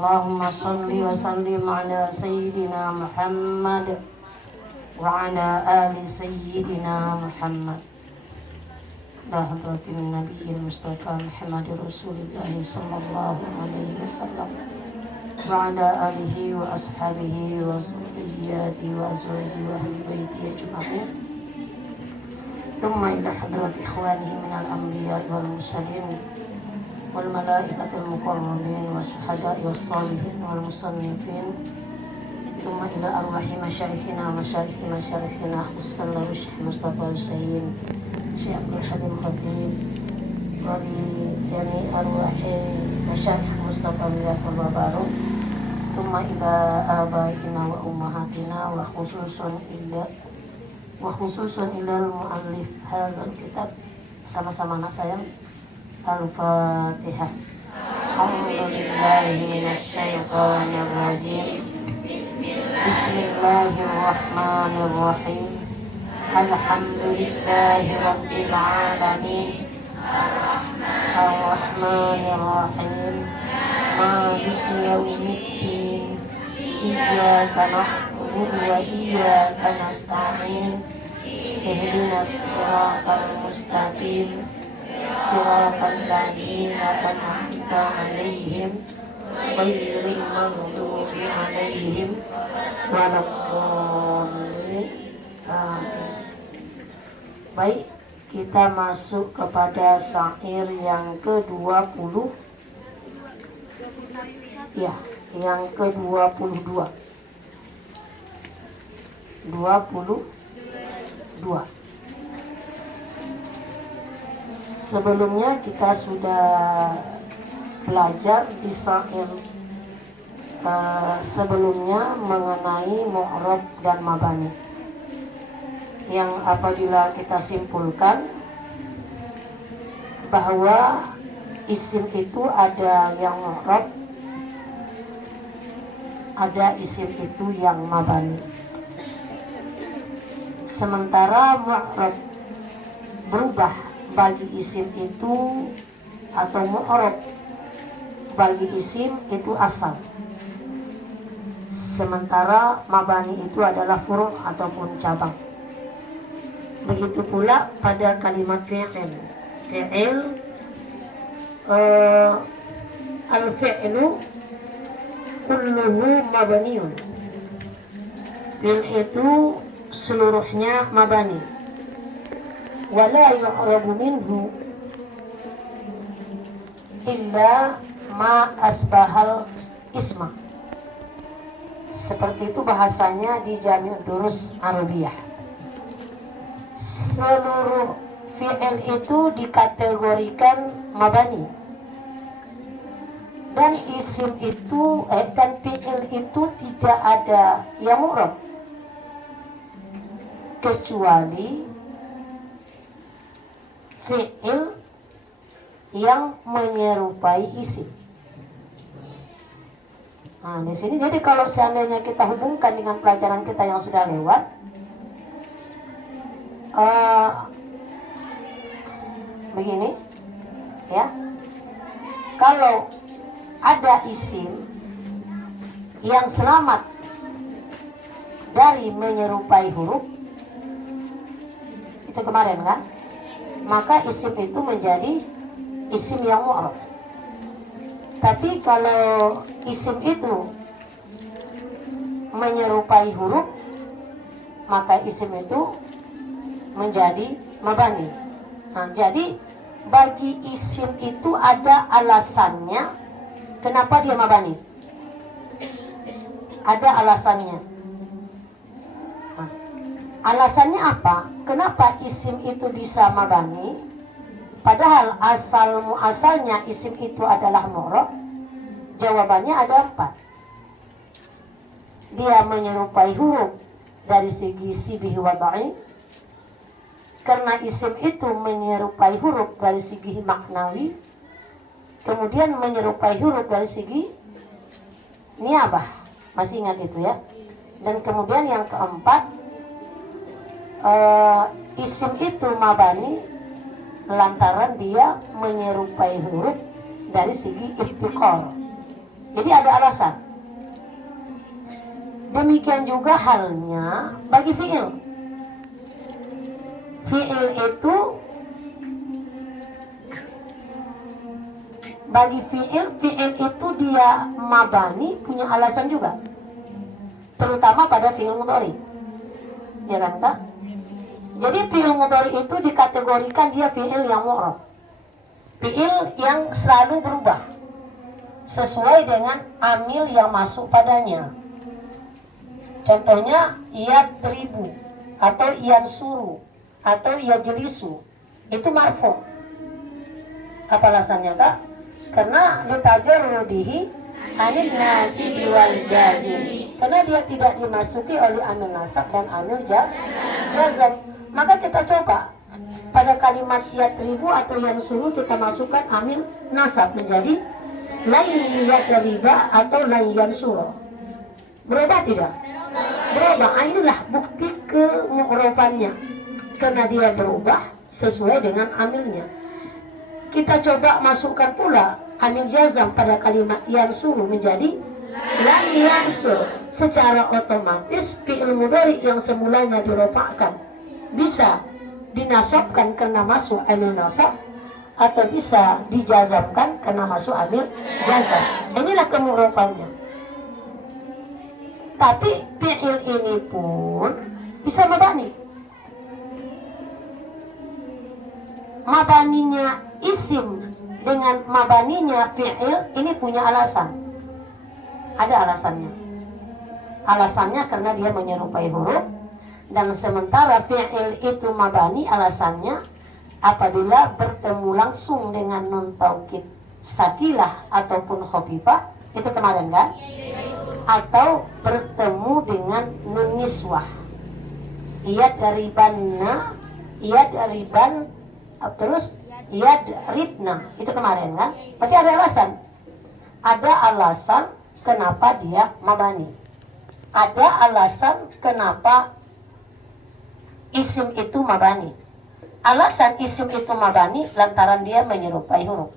اللهم صل وسلم على سيدنا محمد وعلى آل سيدنا محمد لا حضرة النبي المصطفى محمد رسول الله صلى الله عليه وسلم وعلى آله وأصحابه وذرياته وأزواجه وأهل بيته أجمعين ثم إلى حضرة إخوانه من الأنبياء والمرسلين والملائكة المقربين والشهداء والصالحين والمصنفين ثم إلى أرواح مشايخنا خصوصا الشيخ مصطفى حسين الشيخ عبد الحليم خطيب ولجميع أرواح مشايخ مصطفى ولاية البارو ثم إلى آبائنا وأمهاتنا وخصوصا إلى المؤلف هذا الكتاب. Sama-sama anak sayang. Al-Fatihah. A'udzubillahi minasyaitonir rajim. Bismillahirrahmanirrahim. Alhamdulillahi rabbil alamin. Ar-Rahmanir-Rahim. Maliki yaumiddin. Iyyaka na'budu wa iyyaka nasta'in. Ihdinas siratal mustaqim. Siratal ladzina an'amta 'alaihim ghairil maghdubi 'alaihim waladdallin. Amin. Baik, kita masuk kepada syair yang ke-20. Ya, yang ke-22. 22. Sebelumnya kita sudah belajar di syair sebelumnya mengenai mu'rab dan mabani, yang apabila kita simpulkan bahwa isim itu ada yang mu'rab, ada isim itu yang mabani. Sementara mu'rab berubah bagi isim itu atau mu'rab bagi isim itu asal. Sementara mabani itu adalah furu' ataupun cabang. Begitu pula pada kalimat fi'il. Fi'il al-fi'lu kulluhu mabaniun. Fi'il itu seluruhnya mabani. Wala yu'rabu minhu illa ma asbahal isma. Seperti itu bahasanya di Jami' Durus Arabiyah. Seluruh fi'il itu dikategorikan mabani, dan isim itu dan fi'il itu tidak ada yang mu'rab kecuali fi'il yang menyerupai isim. Nah, di sini jadi kalau seandainya kita hubungkan dengan pelajaran kita yang sudah lewat, begini, ya. Kalau ada isim yang selamat dari menyerupai huruf, itu kemarin kan, maka isim itu menjadi isim yang mu'rab. Tapi kalau isim itu menyerupai huruf, maka isim itu menjadi mabani. Nah, jadi bagi isim itu ada alasannya kenapa dia mabani. Ada alasannya. Nah, alasannya apa? Kenapa isim itu bisa mabani? Padahal asalnya isim itu adalah mu'rab. Jawabannya ada 4. Dia menyerupai huruf dari segi sibih wada'i, karena isim itu menyerupai huruf dari segi maknawi, kemudian menyerupai huruf dari segi niabah. Masih ingat itu ya? Dan kemudian yang keempat, isim itu mabani lantaran dia menyerupai huruf dari segi iftiqar. Jadi ada alasan. Demikian juga halnya bagi fi'il. Fi'il itu bagi fi'il itu dia mabani punya alasan juga. Terutama pada fi'il mudhari. Ya kan, Kak? Jadi fi'il mudhari itu dikategorikan dia fi'il yang mu'rab. Fi'il yang selalu berubah sesuai dengan amil yang masuk padanya. Contohnya yadribu atau yansuru atau yajlisu, itu marfu. Apa alasannya, Kak? Karena litajarrudihi anil nasibi wal jazim, karena dia tidak dimasuki oleh amil nasab dan amil jazam. Maka kita coba pada kalimat yadribu atau yansuru kita masukkan amil nasab menjadi lan yadriba atau lan yansuru. Berubah tidak? Berubah. Inilah bukti kemu'rafannya, karena dia berubah sesuai dengan amilnya. Kita coba masukkan pula amil jazam pada kalimat yansuru menjadi lan yansur. Secara otomatis fi'il mudhari yang semulanya dirofakkan bisa dinasabkan karena masuk amil nasab, atau bisa dijazamkan karena masuk amil jazam. Inilah kemu'rafannya. Tapi fi'il ini pun bisa mabani. Mabaninya isim dengan mabaninya fi'il ini punya alasan. Ada alasannya. Alasannya karena dia menyerupai huruf, dan sementara fi'il itu mabani alasannya apabila bertemu langsung dengan nun taukid sakilah ataupun khafifah, itu kemarin kan? Atau bertemu dengan nun niswah, yadribanna, yadriban, terus yadribna, itu kemarin kan? Berarti ada alasan. Ada alasan kenapa dia mabani. Ada alasan kenapa isim itu mabani. Alasan isim itu mabani lantaran dia menyerupai huruf.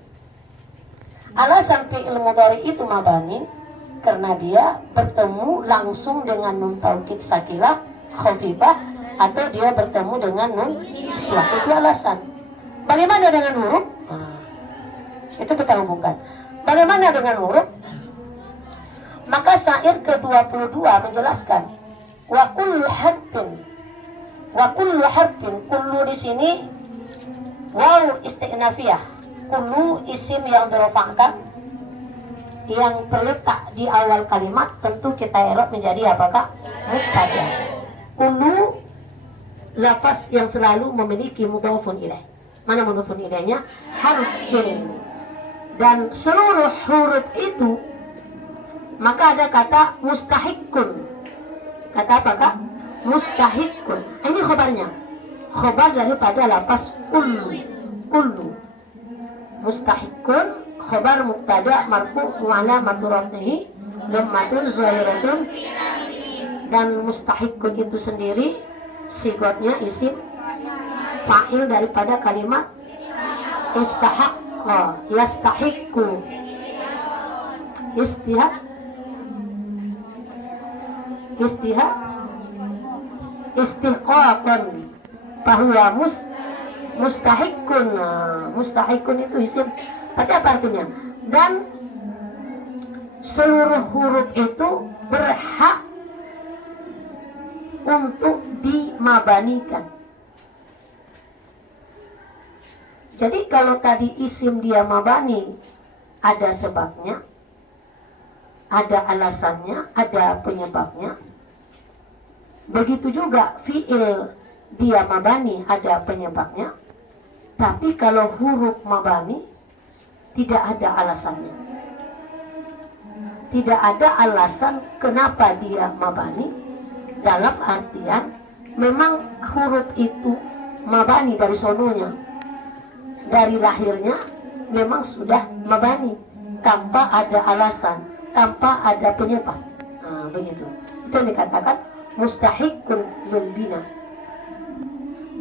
Alasan fi'il mudhari itu mabani karena dia bertemu langsung dengan nun taukid sakilah khafifah, atau dia bertemu dengan nun niswah. Itu alasan. Bagaimana dengan huruf? Itu kita hubungkan. Bagaimana dengan huruf? Maka syair ke-22 menjelaskan wa kullu harfin. Wa kullu harfin, kullu di sini waw istinafiyah. Kullu isim yang dirofakkan, yang terletak di awal kalimat, tentu kita i'rab menjadi apakah? Mubtada. Kullu lafaz yang selalu memiliki mudhafun ilaih. Mana mudhafun ilaihnya? Harfin. Dan seluruh huruf itu, maka ada kata mustahikun. Kata apakah? Mustahikun. Ini khobarnya. Khobar daripada lafaz kullu. Kullu. Mustahikun khobar mubtada marfu wa alamatu rafihi dhammatun zahiratun, dan mustahikun itu sendiri sigotnya isim fa'il daripada kalimat istahaqqa, yastahiqqu, istihqaqan, bahwa mustahikun. Mustahikun itu isim. Berarti apa artinya? Dan seluruh huruf itu berhak untuk dimabanikan. Jadi kalau tadi isim dia mabani, ada sebabnya, ada alasannya, ada penyebabnya. Begitu juga fi'il dia mabani, ada penyebabnya. Tapi kalau huruf mabani tidak ada alasannya. Tidak ada alasan kenapa dia mabani, dalam artian memang huruf itu mabani dari sononya, dari lahirnya memang sudah mabani, tanpa ada alasan, tanpa ada penyebab. Begitu. Itu yang dikatakan mustahikun lil bina.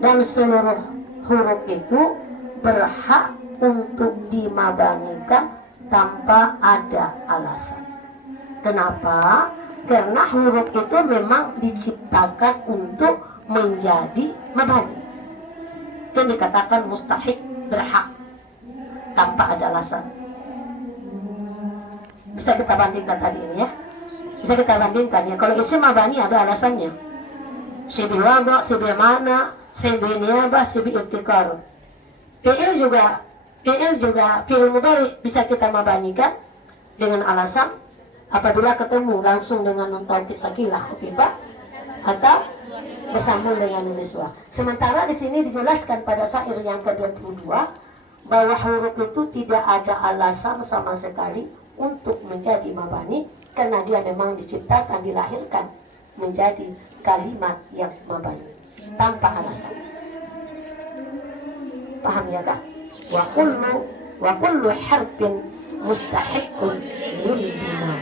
Dan seluruh huruf itu berhak untuk dimabanikan tanpa ada alasan. Kenapa? Karena huruf itu memang diciptakan untuk menjadi mabani. Itu dikatakan mustahik, berhak, tanpa ada alasan. Bisa kita bandingkan tadi ini ya. Bisa kita bandingkan ya. Kalau isim mabani ada alasannya. Sibi wada, sibi mana, sibi niabah, sibi ibtikar. Fi'il juga fi'il mudhari bisa kita mabanikan dengan alasan apabila ketemu langsung dengan nun taukid sakilah khafifah atau bersambung dengan nun niswah. Sementara di sini dijelaskan pada syair yang ke-22 bahwa huruf itu tidak ada alasan sama sekali untuk menjadi mabani karena dia memang diciptakan, dilahirkan menjadi kalimat yang mabani tanpa alasan. Paham ya Kak? Wa kullu harfin mustahiqqun lil bina.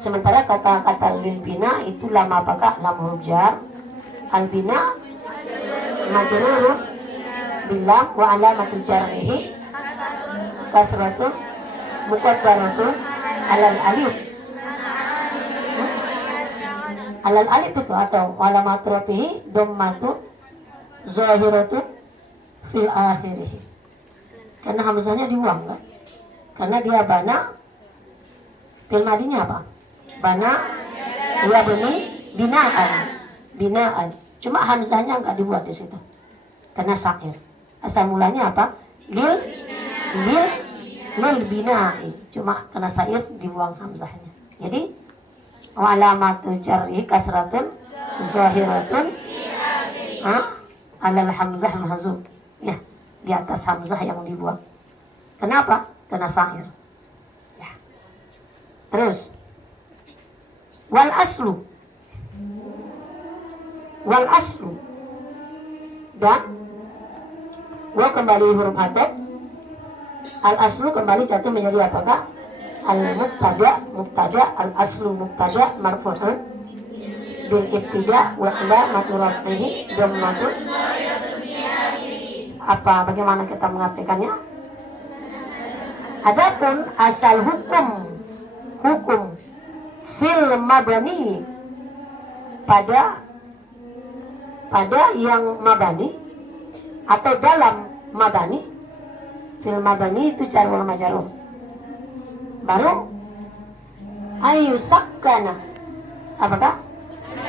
Sementara kata-kata lil bina itu lam apakah? Lam huruf jar. Al bina majrurun bilam wa alamatul jarrihi kasratun muqaddaratun alal alif. Alal alif itu atau alamat rafihi dhammatun zahiratun fil akhirih. Karena hamzahnya dibuang kan? Karena dia bana, fil madinya apa? Bana, dia binaan. Cuma hamzahnya enggak dibuat di situ. Karena syair. Asal mulanya apa? Lil bina'i. Cuma karena syair dibuang hamzahnya. Jadi alamatu jarri kasratun zahiratun alal hamzah mahzuf. Ya, di atas hamzah yang dibuang. Kenapa? Karena syair. Ya. Terus wal aslu dan wa kembali huruf ataf. Al aslu kembali jatuh menjadi apakah? Al mubtada al aslu mubtada marfu'un bil ibtida wa alamatu rafihi dhammatun. Apa bagaimana kita mengartikannya? Adapun asal hukum fil mabani pada yang mabani atau dalam mabani. Fil mabani itu jar wal majrur. Baru ayyusakkana. Apakah?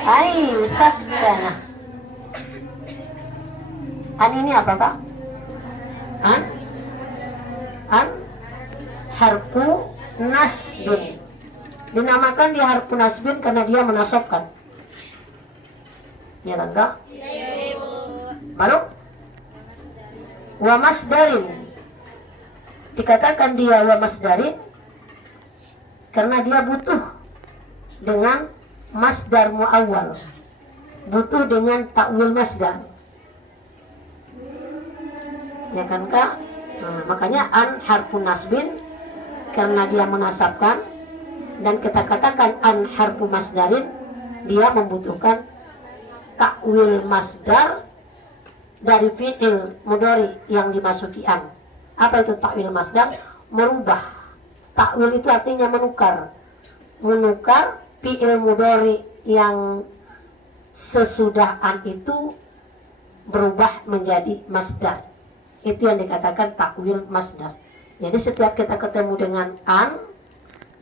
Ayyusakkana. An ini apakah? An harfu nasbin. Dinamakan dia harfu nasbin karena dia menasabkan. Ya kan Kak? Baru wa masdarin. Dikatakan dia wa masdarin karena dia butuh dengan masdar muawwal. Butuh dengan takwil masdar. Ya kan Kak? Nah, makanya an harfu nasbin karena dia menasabkan, dan kita katakan an harfu masdarin dia membutuhkan takwil masdar dari fi'il mudhari yang dimasuki an. Apa itu takwil masdar? Merubah. Takwil itu artinya menukar fi'il mudhari yang sesudah an itu berubah menjadi masdar. Itu yang dikatakan takwil masdar. Jadi setiap kita ketemu dengan an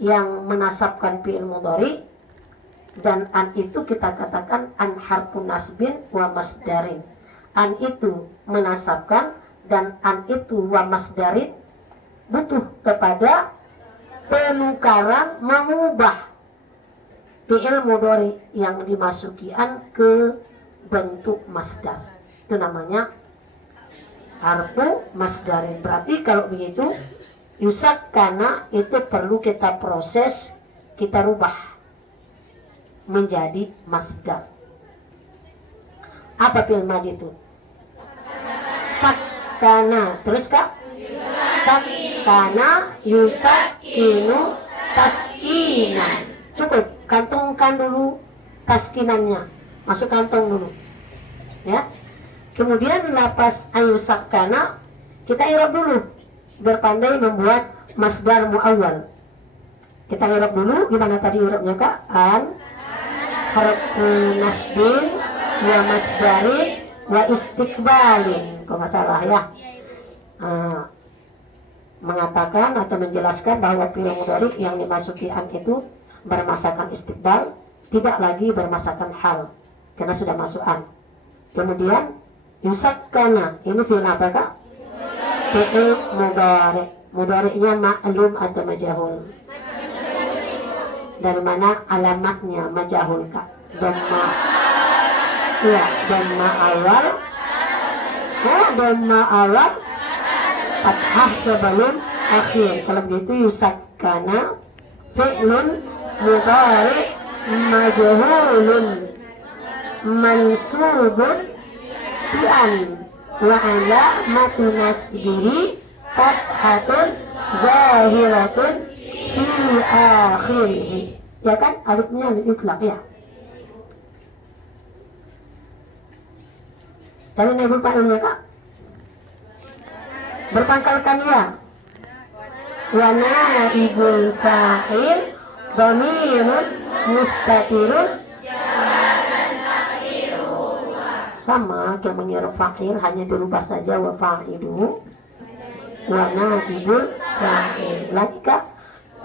yang menasabkan fi'il mudhari, dan an itu kita katakan an harfun nasbin wa masdarin. An itu menasabkan dan an itu wa masdarin butuh kepada penukaran mengubah fi'il mudhari yang dimasuki an ke bentuk masdar. Itu namanya harfu masdarin. Berarti kalau begitu yusakkana itu perlu kita proses, kita rubah menjadi masdar. Apa fi'il madhi itu? Sakkana. Terus Kak? Sakkana yusakkinu taskinan. Cukup, kantongkan dulu taskinannya. Masuk kantong dulu. Ya. Kemudian lapas ayusakkana kita i'rab dulu, berpandai membuat masdar muawwal. Kita irab dulu, gimana tadi irabnya Kak? An harf nasbin wa masdarin wa istiqbalin, kalau nggak salah ya. Mengatakan atau menjelaskan bahwa fi'il mudhari yang dimasuki an itu bermasakan istiqbal, tidak lagi bermasakan hal karena sudah masuk an. Kemudian yusakkana, ini fi'il apa Kak? Fi'il mudhari. Mudhari'nya ma'lum atau majhul. Dari mana alamatnya majhul Kak? Dhamma. Iya, dhamma awal. Dhamma awal fathah sebelum akhir. Kalau begitu yusakkana fi'lun mudhari majhulun mansubun bi'an wa alamatu nasbihi fathatun zahiratun fi akhirih. Ya kan, alifnya itlaq ya. Cari naibul fa'ilnya Kak. Berpangkalkan ya. Wa naibul fa'il dhamirun mustatirun, sama kayak mengira fa'il, hanya dirubah saja wa fa'ilu wa naibul fa'il. Lagi Kak,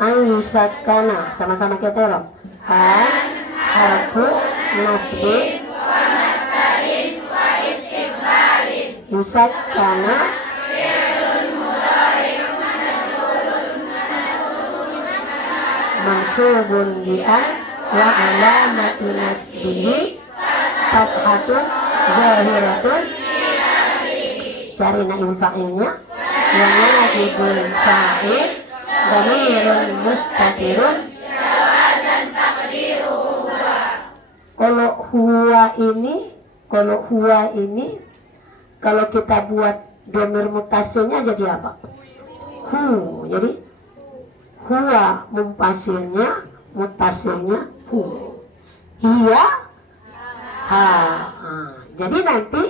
ayusakkana, sama-sama kita rob. An harfu nasbin wa masdarin wa istiqbalin. Yusakkana mansubun bi'an wa alamatu nasbihi fathatun zahiratun. Cari naibul fa'ilnya. Wa naibul fa'il dhamirun mustatirun. Kalau huwa ini kalau kita buat dhamir mutasilnya jadi apa? Jadi huwa mutasilnya hu. Hiya ha. Jadi nanti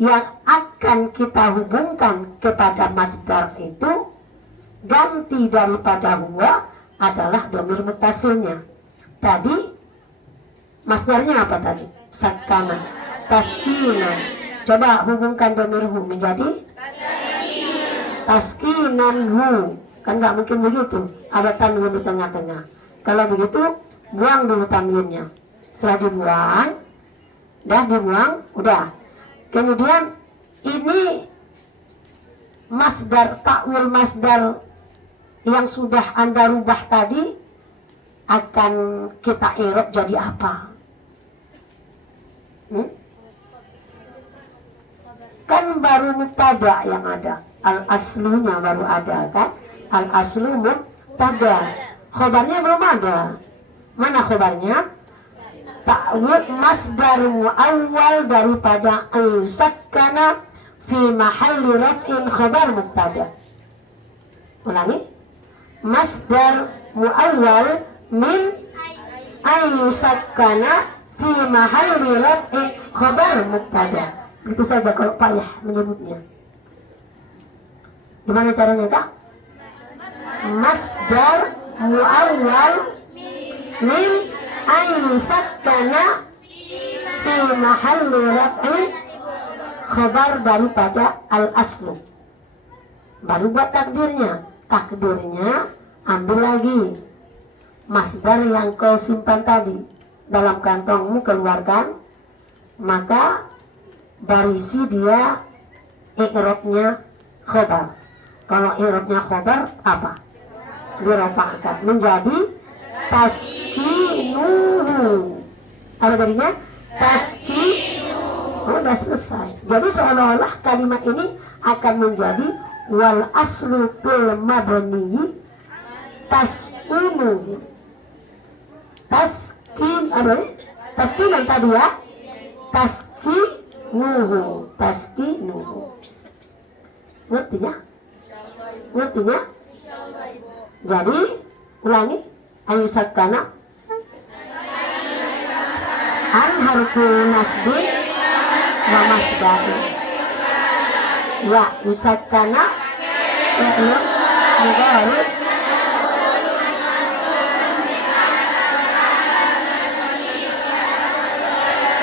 yang akan kita hubungkan kepada masdar itu ganti daripada huwa adalah dhamir mutasilnya. Tadi masdarnya apa tadi? Sakkana, taskinan. Coba hubungkan dhamir hu menjadi taskinan hu. Kan nggak mungkin begitu, ada tanwin di tengah-tengah. Kalau begitu, buang dulu tanwinnya. Setelah dibuang, udah. Kemudian ini masdar, takwil masdar yang sudah Anda rubah tadi akan kita i'rab jadi apa? Kan baru mubtada yang ada, al-aslunya baru ada kan? Al-aslu mubtada, khobarnya belum ada. Mana khobarnya? Ta'wil masdar muawwal daripada ayusakkana fi mahalli raf'in khobar mubtada. Ulangi. Masdar muawwal min ayusakkana fi mahalli raf'in khobar mubtada. Begitu saja kalau payah menyebutnya. Gimana caranya Kak? Masdar muawwal min ayusakkana fi mahalli raf'in khabar daripada al-aslu. Baru buat takdirnya. Takdirnya ambil lagi masdar yang kau simpan tadi dalam kantongmu, keluarkan, maka barisi dia i'rabnya khabar. Kalau i'rabnya khabar apa? Dirafa'kan menjadi taskinuhu. Apa tadinya? Taskinuhu. Udah selesai. Jadi seolah-olah kalimat ini akan menjadi wal aslu fil mabni taskunu. Taskin apa ini? Taskinan tadi ya. Taskinuhu. Ngertinya? Jadi ulangi. Ayusakkana an harfu nasbin wa masdarin. Ya, yusakkana fi'lun mudhari.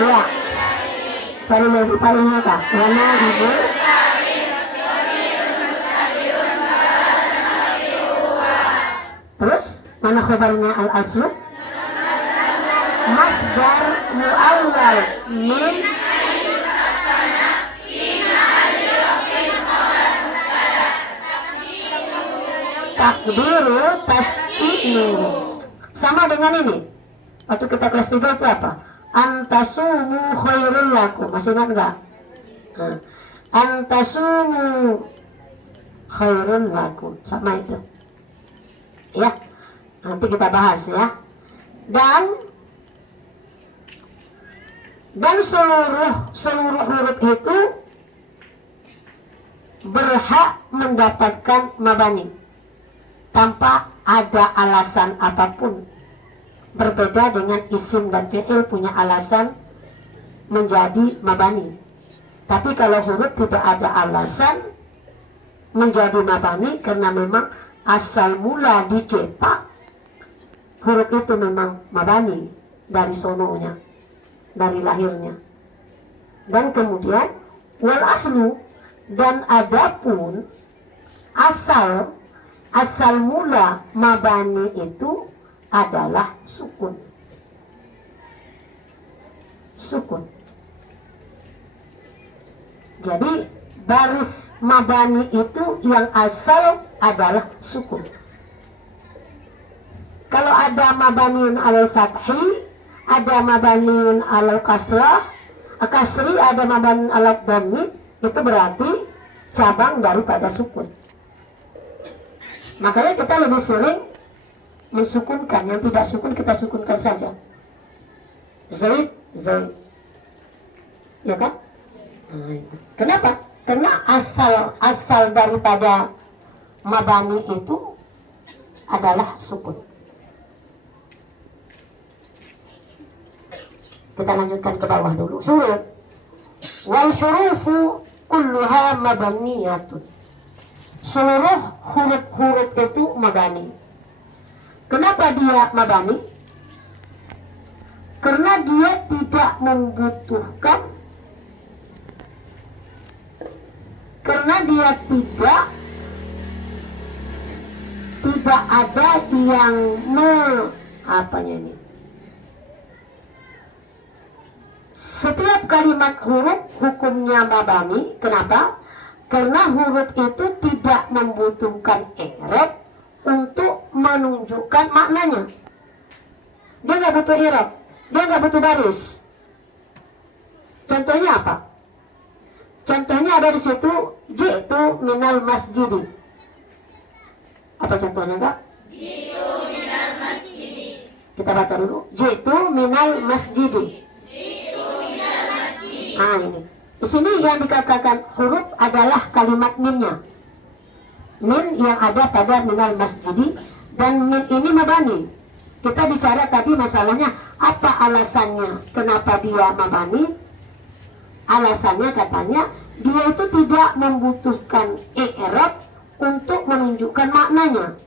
Ya, cari lebih palingnya kak. Mana ibu? Terus mana khabarnya al-aslu? Masdar muawwal min takdiru tasfi'nu. Sama dengan ini. Waktu kita kelas 3 itu apa? Antasumu khairul lakum. Masih ingat enggak? Antasumu khairul lakum. Sama itu. Ya. Nanti kita bahas ya. Dan seluruh huruf itu berhak mendapatkan mabani tanpa ada alasan apapun. Berbeda dengan isim dan fi'il punya alasan menjadi mabani. Tapi kalau huruf tidak ada alasan menjadi mabani karena memang asal mula dicetak huruf itu memang mabani dari sononya, dari lahirnya. Dan kemudian wal aslu, dan adapun asal mula mabani itu adalah sukun. Jadi baris mabani itu yang asal adalah sukun. Kalau ada mabaniun alal fathi, ada mabaniun alal kasrah, kasri, ada mabaniun alal dhammi, itu berarti cabang daripada sukun. Makanya kita lebih sering mensukunkan, yang tidak sukun kita sukunkan saja. Zaid, ya kan? Kenapa? Karena asal daripada mabani itu adalah sukun. Kita lanjutkan ke bawah dulu. Huruf. Wal hurufu kulluha mabaniyatun. Seluruh huruf-huruf itu mabani. Kenapa dia mabani? Karena dia tidak membutuhkan, karena dia tidak ada yang setiap kalimat huruf hukumnya mabani. Kenapa? Karena huruf itu tidak membutuhkan i'rab untuk menunjukkan maknanya. Dia nggak butuh i'rab, dia nggak butuh baris. Contohnya apa? Contohnya ada di situ, ji'tu minal masjidi. Apa contohnya Kak? Ji'tu minal masjidi. Kita baca dulu. Ji'tu minal masjidi. Ji'tu minal masjidi. Nah ini. Di sini yang dikatakan huruf adalah kalimat minnya. Min yang ada pada minal masjidi, dan min ini mabani. Kita bicara tadi masalahnya apa alasannya kenapa dia mabani. Alasannya katanya dia itu tidak membutuhkan i'rab untuk menunjukkan maknanya.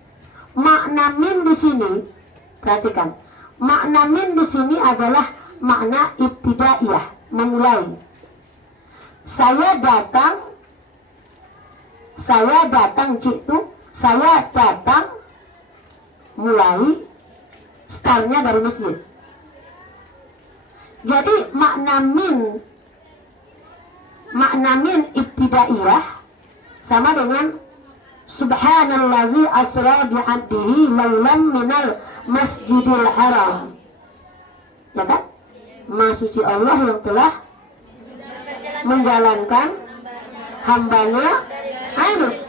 Makna min di sini, perhatikan, makna min di sini adalah makna ibtidaiyah, memulai. Saya datang jitu, saya datang mulai, startnya dari masjid. Jadi makna min ibtidaiyah sama dengan subhanallazi asra bi'abdihi lailam minal masjidil haram. Ya kan? Maha suci Allah yang telah menjalankan hambanya.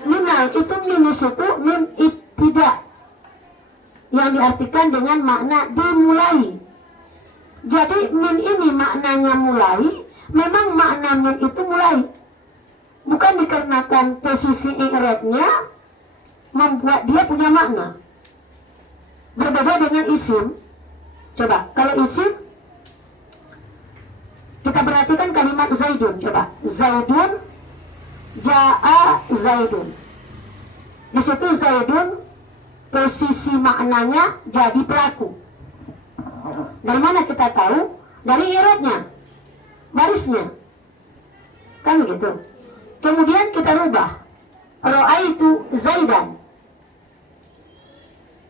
Minal itu minus itu min ibtida yang diartikan dengan makna dimulai. Jadi min ini maknanya mulai. Memang makna min itu mulai, bukan dikarenakan posisi i'rabnya membuat dia punya makna. Berbeda dengan isim. Coba kalau isim kita perhatikan kalimat Zaidun. Coba Zaidun, ja'a Zaidun. Di situ Zaidun posisi maknanya jadi pelaku. Dari mana kita tahu? Dari i'rabnya, barisnya, kan begitu. Kemudian kita rubah, ra'aitu Zaidan.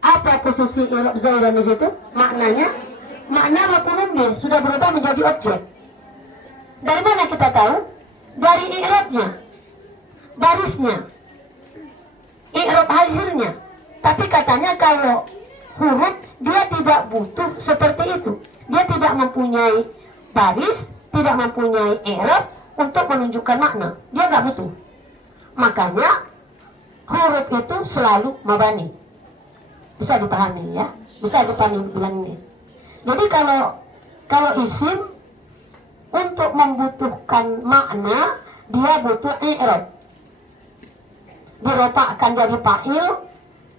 Apa posisi i'rab Zaidan di situ? Maknanya, makna maf'ulun bih sudah berubah menjadi objek. Dari mana kita tahu? Dari i'rabnya, barisnya, i'rab akhirnya. Tapi katanya kalau huruf dia tidak butuh seperti itu. Dia tidak mempunyai baris, tidak mempunyai i'rab untuk menunjukkan makna. Dia nggak butuh. Makanya huruf itu selalu mabani. Bisa dipahami ya? Bisa dipahami bilang ini. Jadi kalau isim untuk membutuhkan makna dia butuh i'rab. Dirofakkan jadi fa'il,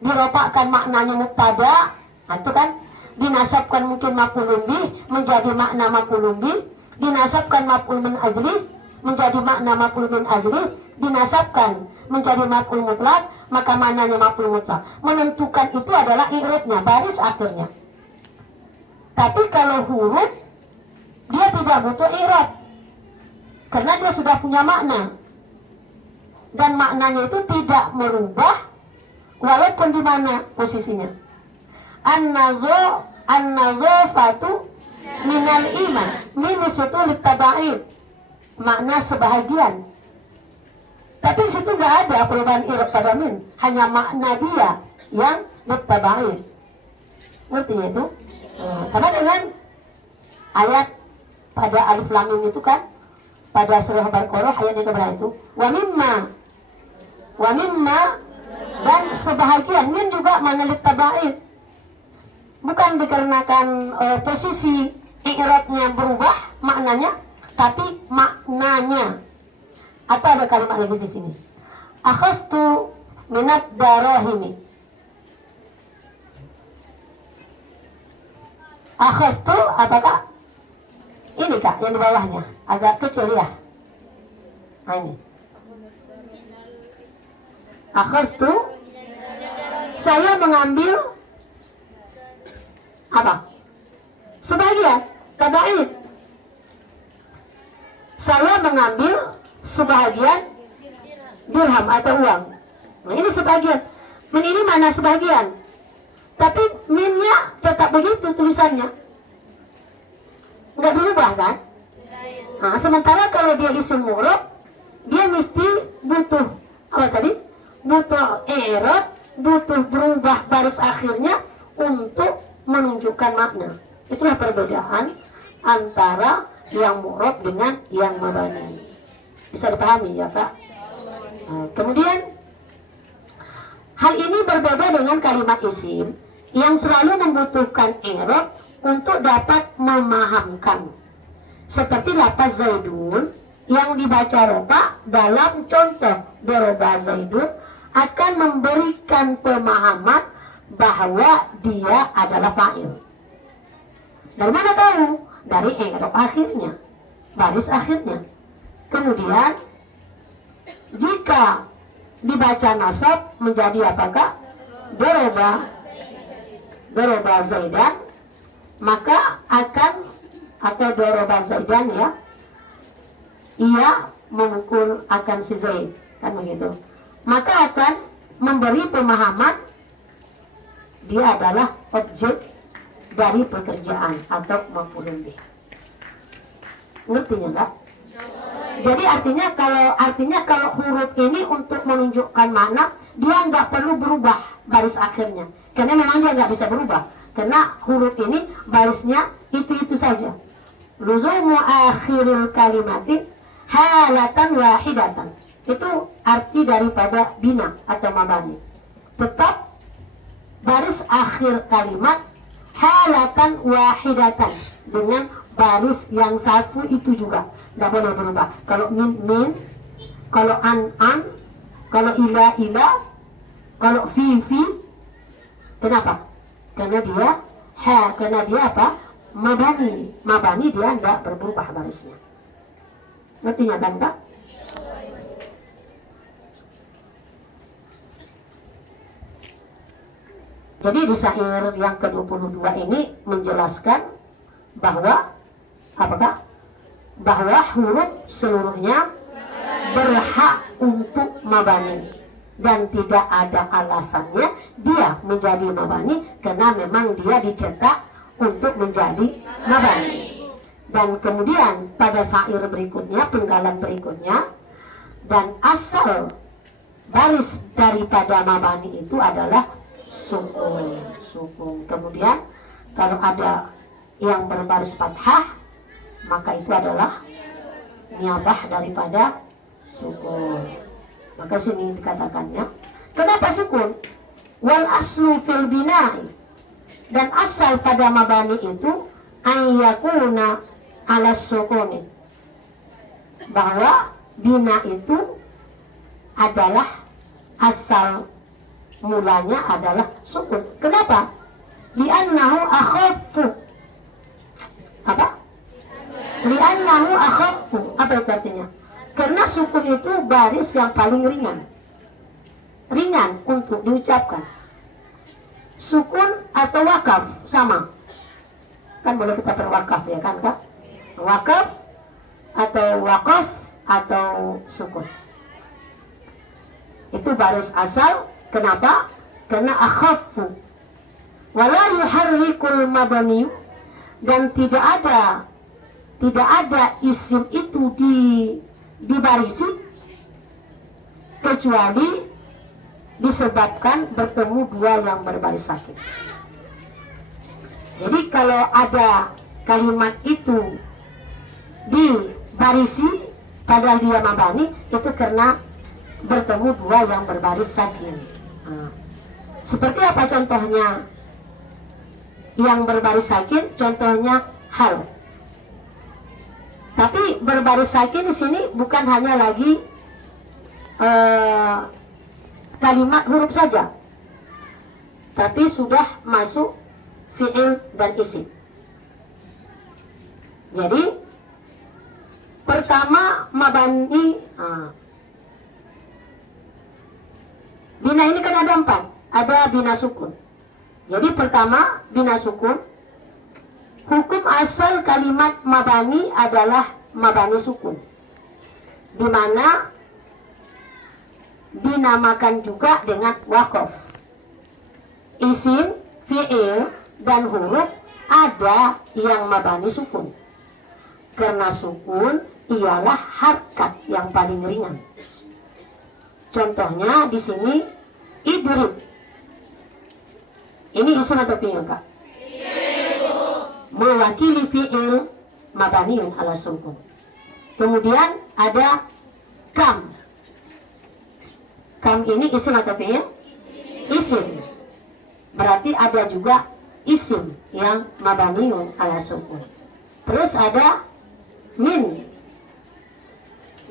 dirofakkan maknanya mubtada, itu kan dinasabkan mungkin maf'ulun bih menjadi makna maf'ulun bih, dinasabkan maf'ul min ajli menjadi makna maf'ul min ajli, dinasabkan menjadi maf'ul mutlak, maka maknanya maf'ul mutlak. Menentukan itu adalah i'rabnya, baris akhirnya. Tapi kalau huruf dia tidak butuh i'rab karena dia sudah punya makna. Dan maknanya itu tidak merubah walaupun di mana posisinya. An-nazafatu minal iman. Min itu litaba'id, makna sebahagian. Tapi di situ nggak ada perubahan i'rab pada min, hanya makna dia yang litaba'id. Ngerti ya itu? Sama dengan ayat pada alif lam mim itu kan, pada surah Al-Baqarah ayat yang keberapa itu? Wa mimma dan sebahagian. Min juga makna litaba'id. Bukan dikarenakan posisi i'rabnya berubah maknanya, tapi maknanya. Atau ada kalimat lagi di sini. Akhastu minad darahimi. Akhastu apakah? Ini kak yang di bawahnya agak kecil ya. Nah ini. Akhastu, saya mengambil apa? Sebagian, tabaid. Saya mengambil sebagian dirham atau uang. Nah ini sebagian. Min ini mana sebagian? Tapi minnya tetap begitu tulisannya. Nggak dirubah kan? Nah, sementara kalau dia isim murab, dia mesti butuh apa tadi? Butuh i'rab, butuh berubah baris akhirnya untuk menunjukkan makna. Itulah perbedaan antara yang murab dengan yang mabani. Bisa dipahami ya Pak? Nah, kemudian hal ini berbeda dengan kalimat isim yang selalu membutuhkan i'rab untuk dapat memahamkan. Seperti lafaz Zaidun yang dibaca roba dalam contoh doroba Zaidun akan memberikan pemahaman bahwa dia adalah fa'il. Dari mana tahu? Dari i'rab akhirnya, baris akhirnya. Kemudian jika dibaca nasab menjadi apakah? Doroba Zaidan, maka akan, atau doroba Zaidan ya, ia memukul akan si Zaid, kan begitu. Maka akan memberi pemahaman dia adalah objek dari pekerjaan atau maf'ulun bih. Ngertinya enggak? Jadi artinya kalau huruf ini untuk menunjukkan makna, dia nggak perlu berubah baris akhirnya, karena memang dia nggak bisa berubah, karena huruf ini barisnya itu saja. Luzumu akhiril kalimati halatan wahidatan, itu arti daripada bina atau mabani. Tetap baris akhir kalimat halatan wahidatan, dengan baris yang satu itu juga, tidak boleh berubah. Kalau min, kalau an, kalau ila, kalau fi. Kenapa? Karena dia karena dia apa? Mabani dia tidak berubah barisnya. Ngertinya kan Pak? Jadi di syair yang ke-22 ini menjelaskan bahwa apakah? Bahwa huruf seluruhnya berhak untuk mabani dan tidak ada alasannya dia menjadi mabani karena memang dia dicetak untuk menjadi mabani. Dan kemudian pada syair berikutnya, penggalan berikutnya, dan asal baris daripada mabani itu adalah sukun. Kemudian kalau ada yang berbaris fathah, maka itu adalah niabah daripada sukun. Maka sini dikatakannya, kenapa sukun? Wal aslu fil bina'i, dan asal pada mabani itu ayyakuna ala sukuni, bahwa bina itu adalah asal mulanya adalah sukun. Kenapa? Li'annahu akhaffu. Apa? Li'annahu akhaffu. Apa itu artinya? Karena sukun itu baris yang paling ringan. Ringan untuk diucapkan. Sukun atau wakaf sama. Kan boleh kita berwakaf ya kan Kak? Wakaf atau wakaf atau sukun. Itu baris asal. Kenapa? Karena akhaffu. Wala yuharrikul mabani, dan tidak ada isim itu dibarisi kecuali disebabkan bertemu dua yang berbaris sakin. Jadi kalau ada kalimat itu dibarisi padahal dia mabani, itu karena bertemu dua yang berbaris sakin. Seperti apa contohnya yang berbaris sakin? Contohnya hal. Tapi berbaris sakin di sini bukan hanya lagi kalimat huruf saja, tapi sudah masuk fi'il dan isim. Jadi pertama mabani, bina ini kan ada 4, ada bina sukun. Jadi pertama bina sukun, hukum asal kalimat mabani adalah mabani sukun, di mana dinamakan juga dengan wakaf. Isim, fi'il, dan huruf ada yang mabani sukun, karena sukun ialah harkat yang paling ringan. Contohnya di sini idrib. Ini isim atau fi'il Kak? Mewakili fi'il mabaniun ala sukun. Kemudian ada kam. Kam ini isim atau fi'il? Isim. Berarti ada juga isim yang mabaniun ala sukun. Terus ada min.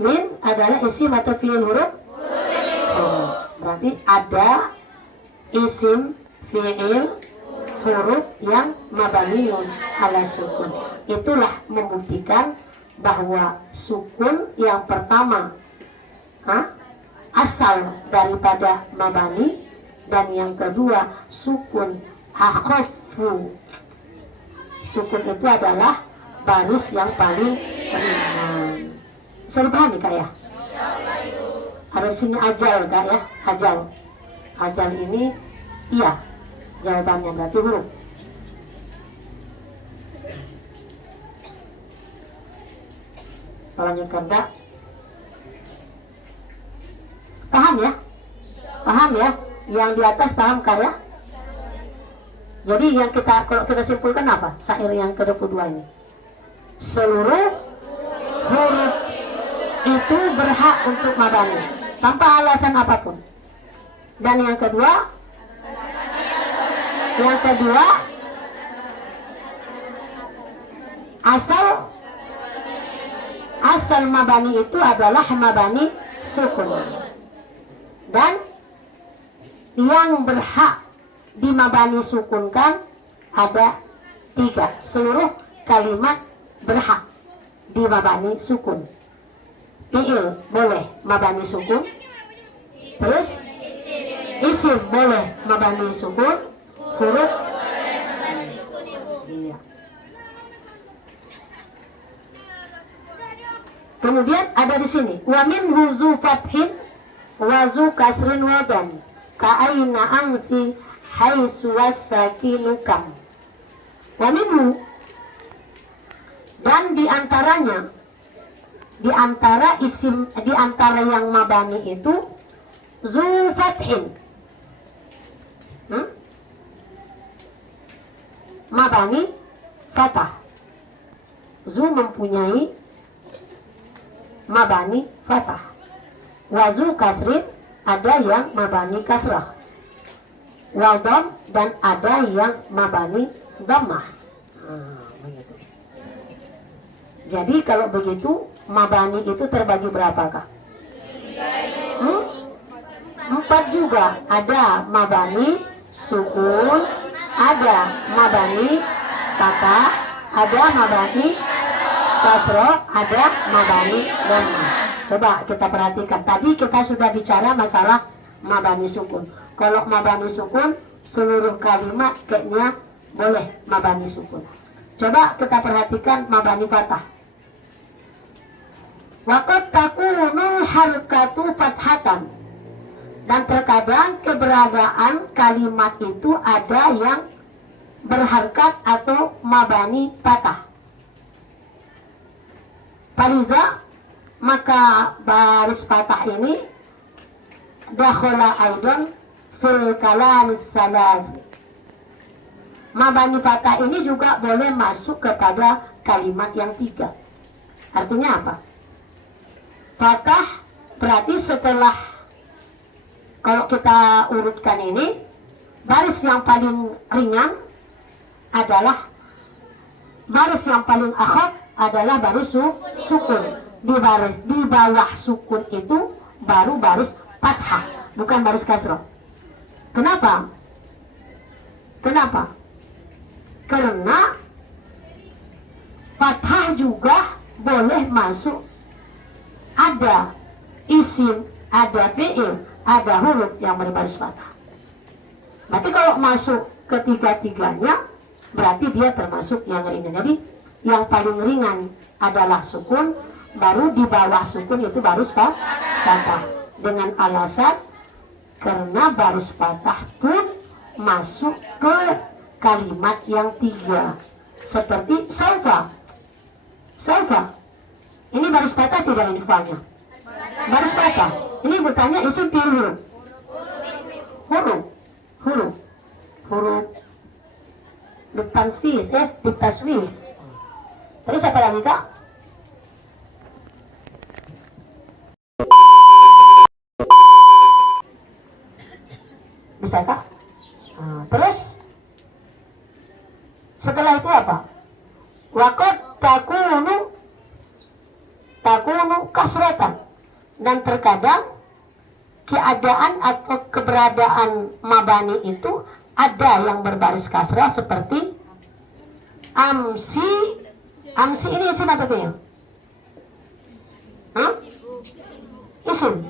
Min adalah isim atau fi'il huruf? Berarti ada isim, fi'il, huruf yang mabaniun ala sukun. Itulah membuktikan bahwa sukun yang pertama asal daripada mabani, dan yang kedua sukun akhaffu. Sukun itu adalah baris yang paling ringan. Bisa dipahami Kak ya? Ada di sini ajal Kak ya, ajal. Ajal ini iya, jawabannya berarti huruf. Lanjutkan Kak. Paham ya? Paham ya? Yang di atas paham Kak ya? Jadi yang kalau kita simpulkan apa? Syair yang ke-22 ini. Seluruh huruf itu berhak untuk mabani tanpa alasan apapun. Dan yang kedua asal mabani itu adalah mabani sukun. Dan yang berhak di mabani sukunkan ada 3. Seluruh kalimat berhak di mabani sukun. Fi'il boleh mabani sukun. Terus isim boleh mabani sukun. huruf. Iya. Kemudian ada di sini wa min huzu fathin wa zu kasrin wa dam ka aina amsi haisu wasakinu kam. Wa minhu, dan diantaranya, diantara isim, diantara yang mabani itu zu fathin, mabani fatah. Zu mempunyai mabani fatah. Wazu kasrin, ada yang mabani kasrah. Wadam, dan ada yang mabani dhammah. Jadi kalau begitu mabani itu terbagi berapakah? 4 juga. Ada mabani sukun, ada mabani fathah, ada mabani kasroh, ada mabani dhammah. Coba kita perhatikan. Tadi kita sudah bicara masalah mabani sukun. Kalau mabani sukun, seluruh kalimat kayaknya boleh mabani sukun. Coba kita perhatikan mabani fathah. Waqad takunu harkatu fathatan. Dan terkadang keberadaan kalimat itu ada yang berharkat atau mabani fathah. Faliza, maka baris fathah ini dakhala aidan fil kalam salasi. Mabani fathah ini juga boleh masuk kepada kalimat yang 3. Artinya apa? Fathah berarti setelah, kalau kita urutkan ini, baris yang paling ringan adalah, baris yang paling akhir adalah baris sukun. Di bawah sukun itu baru baris fathah, bukan baris kasrah. Kenapa? Kenapa? Karena fathah juga boleh masuk, ada isim, ada fi'il, ada huruf yang berbaris fathah. Berarti kalau masuk ketiga-tiganya, berarti dia termasuk yang ringan. Jadi yang paling ringan adalah sukun, baru di bawah sukun itu baris fathah. Dengan alasan karena baris fathah pun masuk ke kalimat yang 3. Seperti saufa. Saufa. Ini baris fathah tidak ini fa'nya? Baris fathah. Ini bertanya isim fi'il huruf. Huruf depan fi'il, ditaswif. Terus apa lagi Kak? Bisa Kak? Terus setelah itu apa? Waqad takunu kasratan. Dan terkadang keadaan atau keberadaan mabani itu ada yang berbaris kasrah, seperti amsi. Amsi ini isim apa ya? Isim.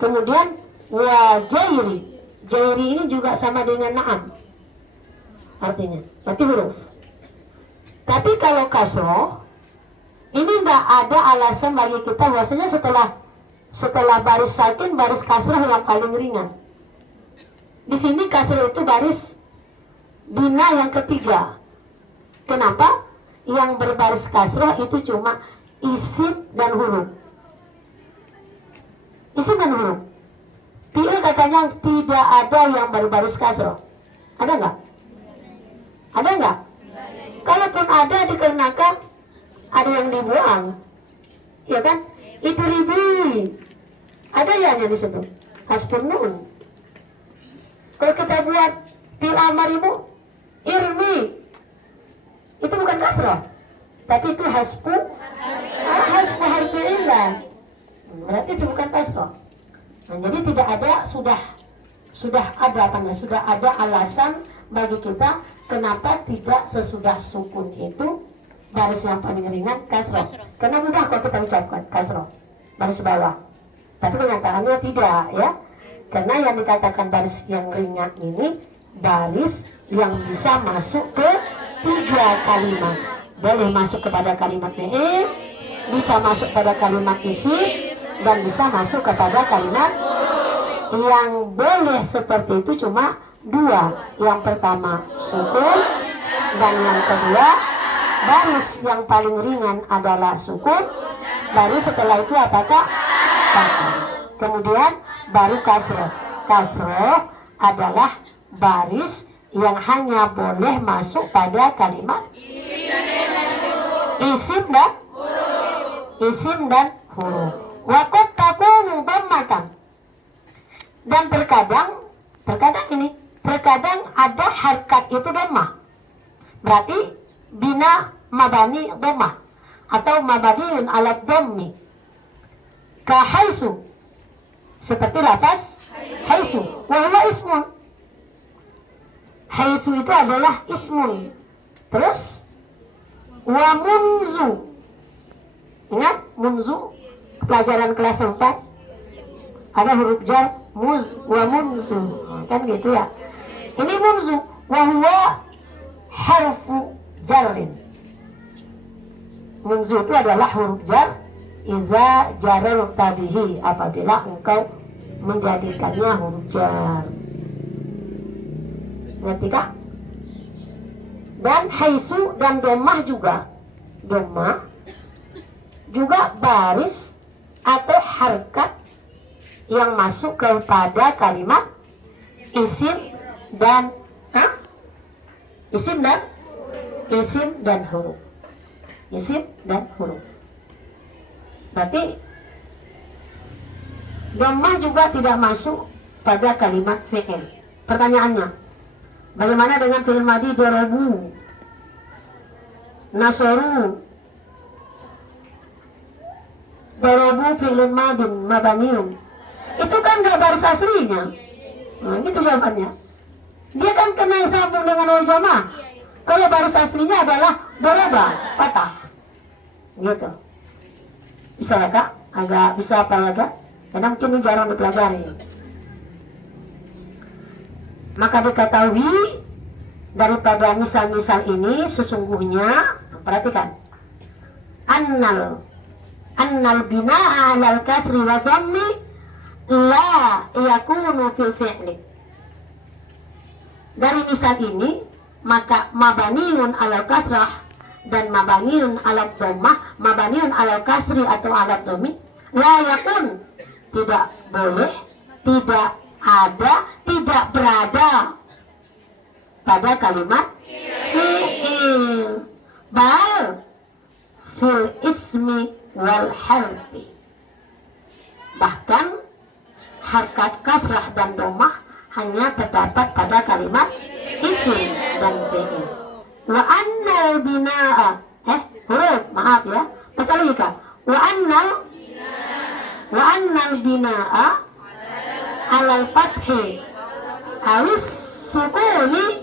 Kemudian wa jairi. Jairi ini juga sama dengan na'am. Artinya, berarti huruf. Tapi kalau kasroh, ini enggak ada alasan bagi kita bahwasanya setelah baris sakin, baris kasroh yang paling ringan. Di sini kasroh itu baris bina yang 3. Kenapa? Yang berbaris kasroh itu cuma isim dan huruf. Isim dan huruf. Fi'il katanya tidak ada yang berbaris kasroh. Ada enggak? Ada enggak? Kalaupun ada, dikarenakan ada yang dibuang, ya kan? Itu ribi. Ada yang di situ. Hasbun nun. Kalau kita buat fil amarimu irmi, itu bukan kasroh, tapi itu hasbu harfi illah. Berarti itu bukan kasroh. Nah, jadi tidak ada, sudah ada alasan bagi kita kenapa tidak sesudah sukun itu baris yang paling ringan kasroh. Karena mudah kalau kita ucapkan kasroh baris bawah. Tapi kenyataannya tidak, ya. Karena yang dikatakan baris yang ringan ini baris yang bisa masuk ke 3 kalimat. Boleh masuk kepada kalimat fi'il, bisa masuk pada kalimat isim, dan bisa masuk kepada kalimat. Yang boleh seperti itu cuma 2. Yang pertama sukun, dan yang kedua baris yang paling ringan adalah sukun. Baru setelah itu apakah? Fathah. Kemudian baru kasroh. Kasroh adalah baris yang hanya boleh masuk pada kalimat isim dan huruf. Waqad takunu dhammatan. Dan terkadang ada harkat itu dhammah. Berarti bina mabani dhammah atau mabaniun ala dhammi. Ka haisu, seperti lafaz haisu, wa huwa ismun. Haisu itu adalah ismun. Terus wa munzu. Ingat munzu pelajaran kelas 4 ada huruf jar muz wa munzu, kan gitu ya. Ini munzu wa huwa harfu jarrin. Munzu itu adalah huruf jar iza jarar tabihi, apabila engkau menjadikannya huruf jar. Ngerti kah? Dan haisu dan domah juga. Domah juga baris atau harkat yang masuk kepada kalimat isim dan isim dan huruf. Isim dan huruf. Berarti dhammah juga tidak masuk pada kalimat fi'il. Pertanyaannya, bagaimana dengan fi'il madhi darabu, nasaru? Darabu fi'lun madin mabaniun. Itu kan gak baris aslinya. Nah, gitu jawabannya. Dia kan kena sambung dengan wal jamaah. Kalau baris aslinya adalah daraba, patah. Gitu. Bisa ya kak? Agak bisa apa ya kak? Karena mungkin ini jarang dipelajari. Maka diketahui daripada misal-misal ini sesungguhnya, perhatikan, annal bina'a alal kasri wa dhammi la yakunu fil fi'li. Dari misal ini maka mabaniun alal kasrah dan mabaniun alal dhammah, mabaniun alal kasri atau alal dhammi, la yakun, tidak boleh, tidak ada, tidak berada pada kalimat fi'il, bal fil ismi wal harfi. Bahkan harkat kasrah dan domah hanya terdapat pada kalimat isim dan fi'il. Wa annal bina'a huruf, maaf ya, pasal lagi kak. Wa annal bina'a alal fathi awis sukuni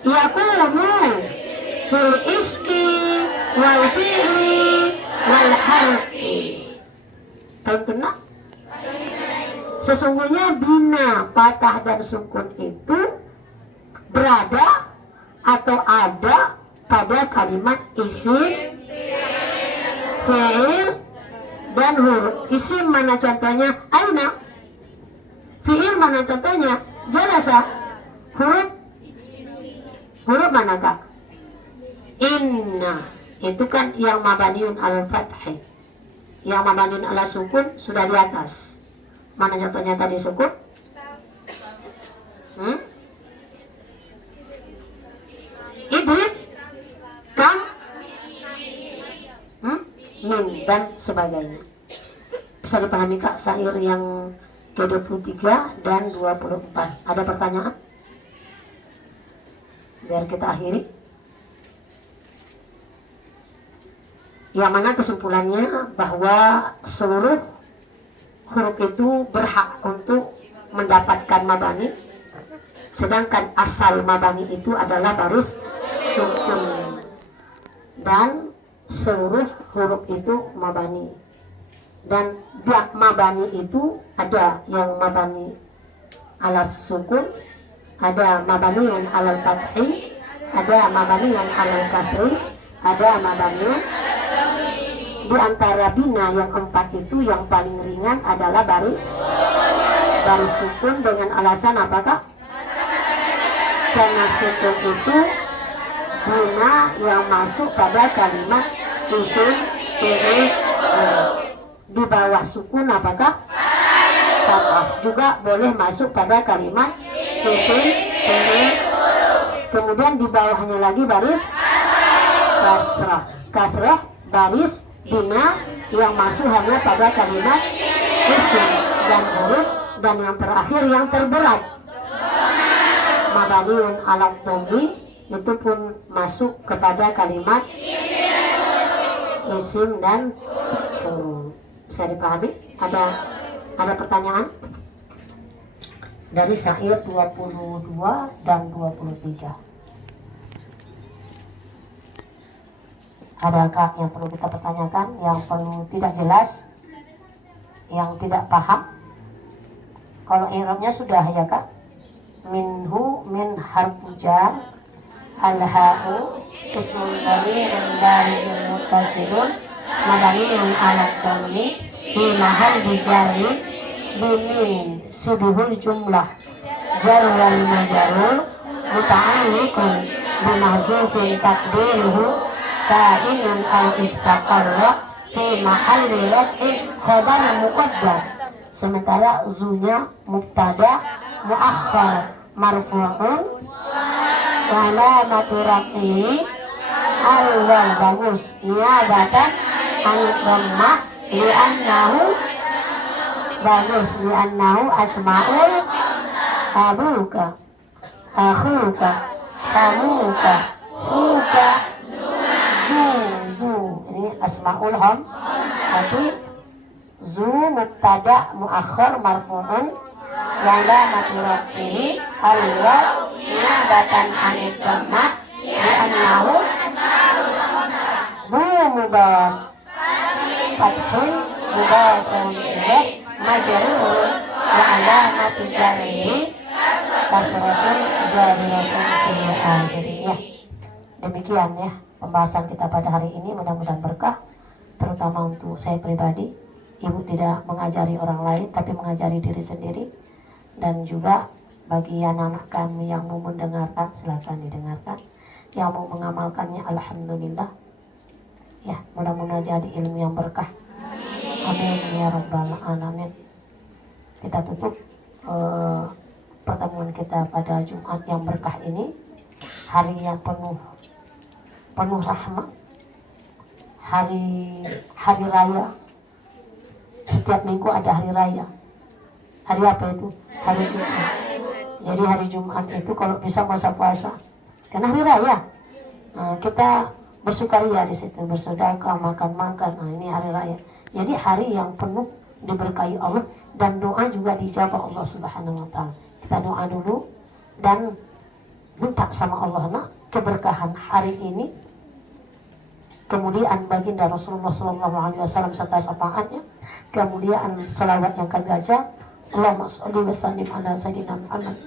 yakunu fil ismi wal fi'li wal harfi. Tentunya sesungguhnya bina, patah dan sukun itu berada atau ada pada kalimat isim, fi'il dan huruf. Isim mana contohnya? Aina. Fi'il mana contohnya? Jalasa. Huruf mana kak? Inna. Itu kan yang mabaniun al fathih. Yang mabaniun ala sukun sudah di atas. Mana contohnya tadi sukun? Idrib, kam, min dan sebagainya. Bisa dipahami kak syair yang ke-23 dan 24. Ada pertanyaan? Biar kita akhiri. Yang mana kesimpulannya bahwa seluruh huruf itu berhak untuk mendapatkan mabani, sedangkan asal mabani itu adalah baris sukun, dan seluruh huruf itu mabani. Dan mabani itu ada yang mabani ala sukun, ada mabaniun alal fathi, ada mabaniun alal kasri, ada mabaniun. Di antara bina yang 4 itu yang paling ringan adalah baris sukun dengan alasan apakah? Karena sukun itu bina yang masuk pada kalimat isim fi'il. Di bawah sukun apakah? Fathah. Juga boleh masuk pada kalimat isim fi'il. Kemudian di bawahnya lagi baris kasrah baris bina yang masuk hanya pada kalimat isim dan huruf, dan yang terakhir yang terberat mabaniun ala dhammi itu pun masuk kepada kalimat isim dan huruf. Bisa dipahami? Ada pertanyaan dari syair 22 dan 23? Adakah yang perlu kita pertanyakan, yang perlu tidak jelas, yang tidak paham? Kalau i'rabnya sudah ya Kak. Minhu min harfu jar, al-ha'u ismun dhamirun barizun muttasilun mabniun 'ala dhammi fi mahalli jarrin bimin sibhul jumlah jar wal majrur muta'alliqun bi mahzufin taqdiruhu ka'inun al-istaqarra fi mahalli raf'in khabar muqaddam. Sementara zunya mubtada muakhkhar marfu'un wa alamatu raf'ihi al-waw bagus niyabatan an dhammah li'annahu bagus li'annahu asma'ul abuka akhuka kamuka fuka zu ini asmaul ham, tapi zu mubtada muakhir marfu'un wa alamatu raf'ihi al-waw niyabatan anid dhammah li'annahu bu mudhaf fathun mudhafun ilaih majrur wa alamatu jarrihi kasratun zahiratun fil akhirih. Demikian ya pembahasan kita pada hari ini, mudah-mudahan berkah, terutama untuk saya pribadi. Ibu tidak mengajari orang lain tapi mengajari diri sendiri, dan juga bagi anak-anak kami yang mau mendengarkan silakan didengarkan, yang mau mengamalkannya alhamdulillah ya, mudah-mudahan jadi ilmu yang berkah. Amin ya rabbal alamin. Kita tutup pertemuan kita pada Jumat yang berkah ini, hari yang penuh rahmat, hari raya. Setiap minggu ada hari raya. Hari apa itu? Hari Jumat. Jadi hari Jumat itu kalau bisa masa puasa, karena hari raya. Nah, kita bersukaria di situ, bersedekah, makan-makan. Nah, ini hari raya. Jadi hari yang penuh diberkahi Allah, dan doa juga dijawab Allah Subhanahu wa taala. Kita doa dulu dan minta sama Allah keberkahan hari ini. Kemudian baginda Rasulullah SAW serta syafaatnya. Kemudian selawat yang kami baca, Allahumma sholli wa sallim ala sayyidina Muhammad